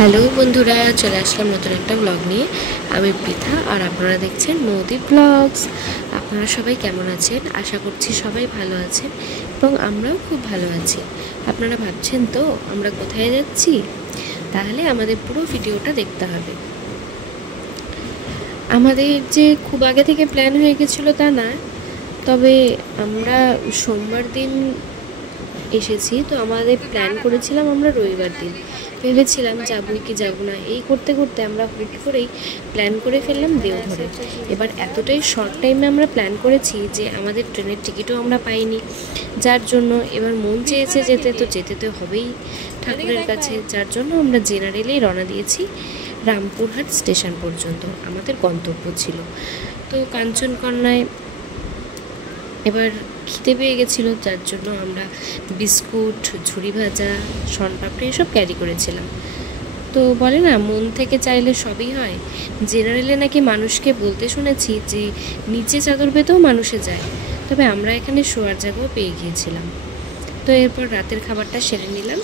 Hello বন্ধুরা, চলে আসলাম নতুন একটা ব্লগ নিয়ে। আমি পৃথা আর আপনারা দেখছেন মৌদি ব্লগস। আপনারা সবাই কেমন আছেন? আশা করছি সবাই ভালো আছেন এবং আমরাও খুব ভালো আছি। আপনারা ভাবছেন তো আমরা কোথায় যাচ্ছি? তাহলে আমাদের পুরো ভিডিওটা দেখতে হবে। আমাদের যে খুব আগে থেকে প্ল্যান হয়ে গেছিলো তা না, তবে আমরা সোমবার দিন এসেছি, তো আমাদের প্ল্যান করেছিলাম আমরা রবিবার দিন। ভেবেছিলাম যাবো কি যাবো না, এই করতে করতে আমরা হুট করেই প্ল্যান করে ফেললাম দেওঘরে। এবার এতটাই শর্ট টাইমে আমরা প্ল্যান করেছি যে আমাদের ট্রেনের টিকিটও আমরা পাইনি, যার জন্য এবার মন চেয়েছে যেতে, তো যেতে তো হবেই ঠাকুরের কাছে। যার জন্য আমরা জেনারেলেই রওনা দিয়েছি রামপুরহাট স্টেশন পর্যন্ত আমাদের গন্তব্য ছিল। তো কাঞ্চনকন্যায় এবার খিদে পেয়ে গেছিলো, যার জন্য আমরা বিস্কুট, ঝুড়ি ভাজা, শনপাপড়ি এসব ক্যারি করেছিলাম। তো বলে না, মন থেকে চাইলে সবই হয়। জেনারেলে নাকি মানুষকে বলতে শুনেছি যে নিচে চাদর পেতেও মানুষে যায়, তবে আমরা এখানে শোয়ার জায়গাও পেয়ে গিয়েছিলাম। তো এরপর রাতের খাবারটা সেরে নিলাম,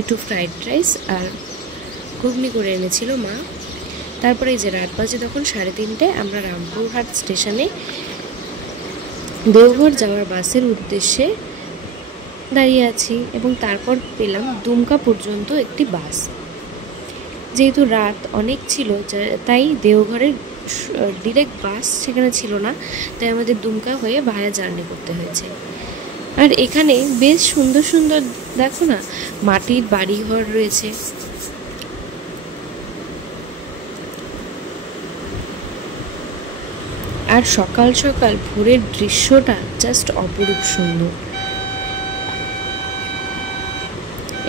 একটু ফ্রাইড রাইস আর ঘুগনি করে এনেছিল মা। তারপরে এই যে রাত বাজে তখন 3:30, আমরা রামপুরহাট স্টেশনে দেওঘর যাওয়ার বাসের উদ্দেশ্যে দাঁড়িয়ে আছি এবং তারপর পেলাম দুমকা পর্যন্ত একটি বাস। যেহেতু রাত অনেক ছিল, তাই দেওঘরের ডিরেক্ট বাস সেখানে ছিল না, তাই আমাদের দুমকা হয়ে ভায়া জার্নি করতে হয়েছে। আর এখানে বেশ সুন্দর সুন্দর, দেখো না, মাটির বাড়িঘর রয়েছে। আর সকাল সকাল ভোরের দৃশ্যটা জাস্ট অপরূপ সুন্দর।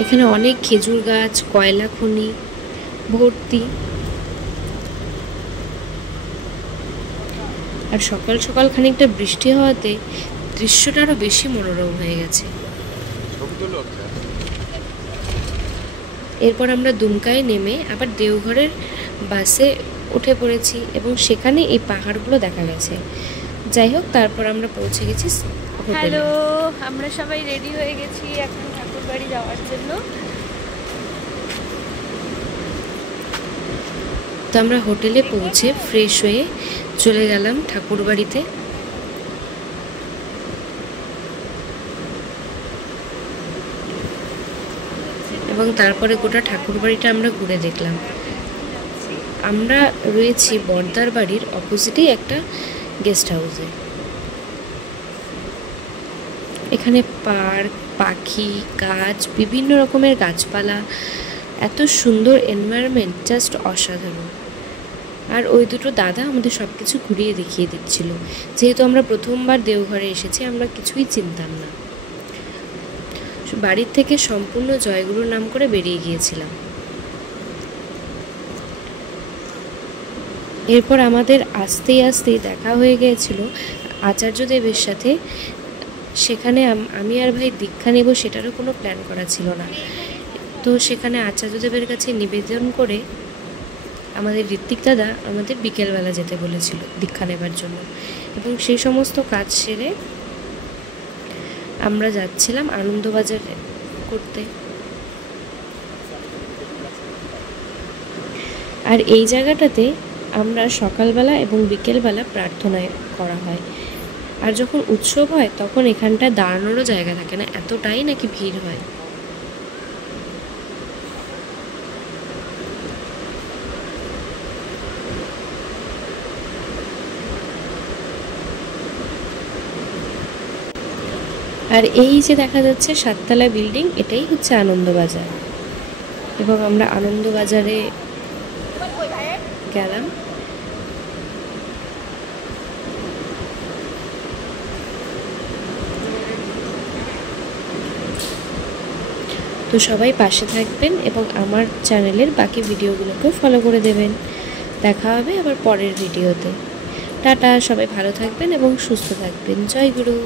এখানে অনেক খেজুর গাছ, কয়লা খনি ভর্তি। আর সকাল সকাল খানিকটা বৃষ্টি হওয়াতে দৃশ্যটা আরো বেশি মনোরম হয়ে গেছে। এরপর আমরা দুমকায় নেমে আবার দেওঘরের বাসে উঠে পড়েছি এবং সেখানে এই পাহাড়গুলো দেখা গেছে। যাই হোক, তারপর আমরা পৌঁছে গেছি হোটেলে। হ্যালো, আমরা সবাই রেডি হয়ে গেছি এখন ঠাকুর বাড়ি যাওয়ার জন্য। তো আমরা হোটেলে পৌঁছে ফ্রেশ হয়ে চলে গেলাম ঠাকুর বাড়িতে। এবং তারপরে গোটা ঠাকুর বাড়িটা আমরা ঘুরে দেখলাম। আমরা রয়েছি বর্দার বাড়ির অপোজিটেই একটা গেস্ট হাউসে। এখানে পার্ক, পাখি, গাছ, বিভিন্ন রকমের গাছপালা, এত সুন্দর এনভায়রনমেন্ট, জাস্ট অসাধারণ। আর ওই দুটো দাদা আমাদের সব কিছু ঘুরিয়ে দেখিয়ে দিচ্ছিল। যেহেতু আমরা প্রথমবার দেওঘরে এসেছি, আমরা কিছুই চিনতাম না। বাড়ির থেকে সম্পূর্ণ জয়গুরুর নাম করে বেরিয়ে গিয়েছিলাম। এরপর আমাদের আস্তেই আস্তেই দেখা হয়ে গিয়েছিল আচার্যদেবের সাথে। সেখানে আমি আর ভাই দীক্ষা নেব সেটারও কোনো প্ল্যান করা ছিল না। তো সেখানে আচার্যদেবের কাছে নিবেদন করে আমাদের ঋত্বিক দাদা আমাদের বিকেলবেলা যেতে বলেছিল দীক্ষা নেবার জন্য, এবং সেই সমস্ত কাজ সেরে আমরা যাচ্ছিলাম আনন্দবাজার করতে। আর এই জায়গাটাতে আমরা সকালবেলা এবং বিকেলবেলা প্রার্থনায় করা হয়। আর যখন উৎসব হয় তখন এখানটা দাঁড়ানোরও জায়গা থাকে না, এতটাই নাকি ভিড় হয়। আর এই যে দেখা যাচ্ছে 7তলা বিল্ডিং, এটাই হচ্ছে আনন্দবাজার। এবং আমরা আনন্দবাজারে গেলাম। তো সবাই পাশে থাকবেন এবং আমার চ্যানেলের বাকি ভিডিওগুলোকেও ফলো করে দেবেন। দেখা হবে আবার পরের ভিডিওতে। টাটা, সবাই ভালো থাকবেন এবং সুস্থ থাকবেন। জয় গুরু।